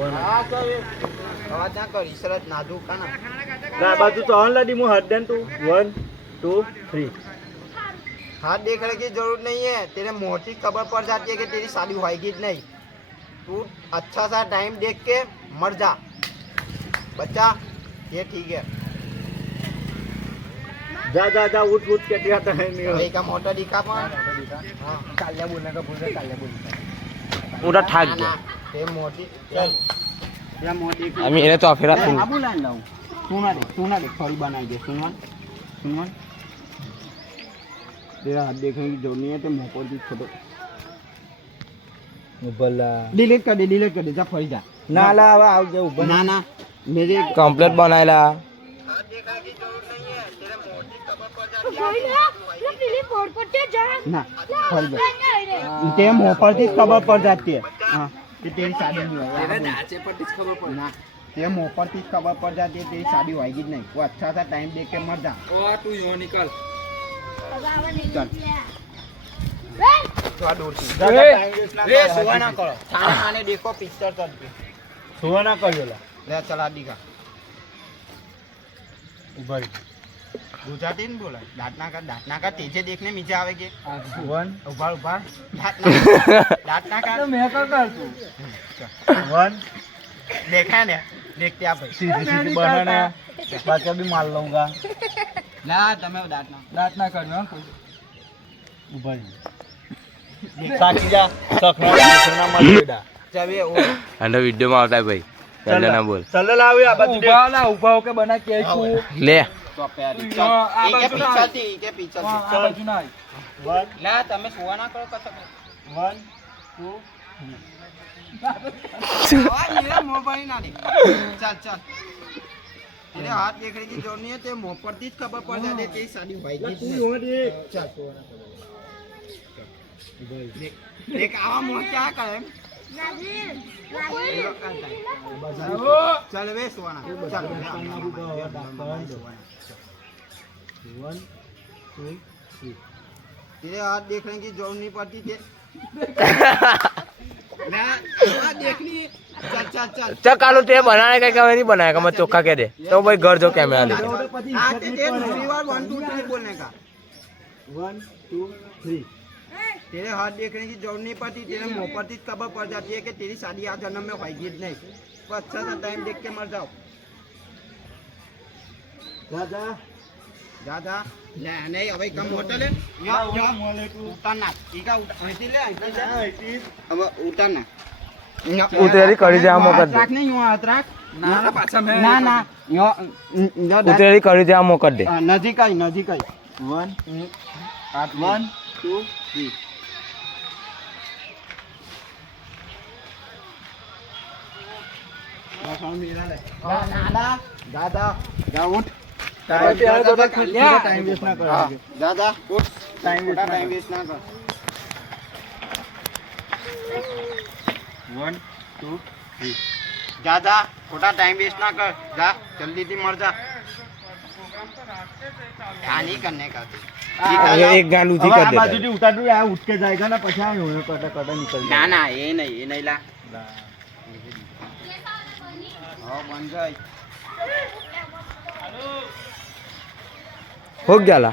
હા તો અવાજ ના કરી સરસ નાજુ કાના ના બાજુ તો ઓન લાડી હું હાથ દેન તું 1 2 3 हाथ देखने की जरूरत नहीं है तेरे मोटी खबर पड़ जाती है कि तेरी शादी होगी नहीं तू अच्छा सा टाइम देख के मर जा बच्चा ये ठीक है जा जा जा उठ उठ के दिखाता है भाई का मोटर दिखा पा हाँ काल्या बोलने का बोल रहा काल्या बोलने पूरा ठाक गया ये मोटी चल या मोटी अभी इन्हें तो फिर आबू लाइन लाऊं सुना दे थोड़ी बनाई दे सुनवन तेरा हाथ देखने की जरूरत नहीं है तो मुंह पर भी छोड़ो बोला डिलीट कर दे जा फरी जा ना ला आओ जा ऊपर ना ना मेरे कंप्लीट बनायला हाथ देखने की जरूरत नहीं है तेरे मोटी खबर पड़ जाती है ना फरी जा तेरे मुंह पर भी खबर पड़ जाती है हाँ कि तेरी शादी नहीं होगी तेरे नाचे पर भी खबर पड़ ना तेरे मुंह पर भी खबर पड़ जाती है तेरी शादी होगी नहीं वो अच्छा सा टाइम देख के मर जा ओ तू यो निकल चल थोड़ा दूर रे सुवा ना करो खाने खाने देखो पिक्चर चल के सुवा ना करेला ले चला दिखा ऊपर गुजराती नहीं बोला दांतना का तेजे देखने नीचे आवे के 1 ऊपर दांतना का तो मैं क्या कर तू 1 देखा ने देखते आप भाई सीधी सीधी बनाना बाकी भी मार लूंगा ला तमे दांतना दांत ना करना ऊपर साकी जा सखना सखना मत बेटा चल ये अंडा वीडियो में आता है भाई चल ना बोल चल लावे आ बाजू ऊभा ला ऊभा होके बना के तू ले तो प्यारी चल ये पीछे थी के पीछे आ बाजू ना 1 ला तमे सुवा ना करो कस 1 2 3 ये मोबाइल ना दे चल तेरे हाथ देखने की जरूरत नहीं है तेरे मुंह पर ही खबर पड़ जाती है तेरी शादी होगी तू हो दे चल देख आवा मुंह क्या करे चल वे सुवाना चल 1 2 3 तेरे हाथ देखने की जरूरत नहीं पड़ती थी ना हाथ देखनी चल चल कालू ते बनाने का क्या नहीं बनाएगा मैं चोखा कह दे तो भाई घर जो कैमरा ले आते थे दूसरी बार 1 2 3 बोलने का 1 2 3 तेरे हाथ देखने की जरूरत नहीं पड़ती तेरे मुंह पर ही खबर पड़ जाती है कि तेरी शादी आज जन्म में होगी नहीं तो अच्छा सा टाइम देख के मर जाओ जा ले नहीं अबे कम होटल है उतारना ईका ऐती ले ऐती अब उतारना उतरी करी जा मोकर दे अतराक नहीं हुआ अतराक ना पाछा में ना यो उतरी करी जा मोकर दे नजीक आई 1 2 3 जा उठ टाइम वेस्ट ना कर जा उठ टाइम वेस्ट ना कर 1 2 3 जा थोड़ा टाइम वेस्ट ना कर जा जल्दी से मर जा क्या नहीं करने का एक गांड उठी कर बाजू दे उतार दो यार उठ के जाएगा ना पछा होने कटा निकल ना ये नहीं ला हाँ बन जाए हो गया ला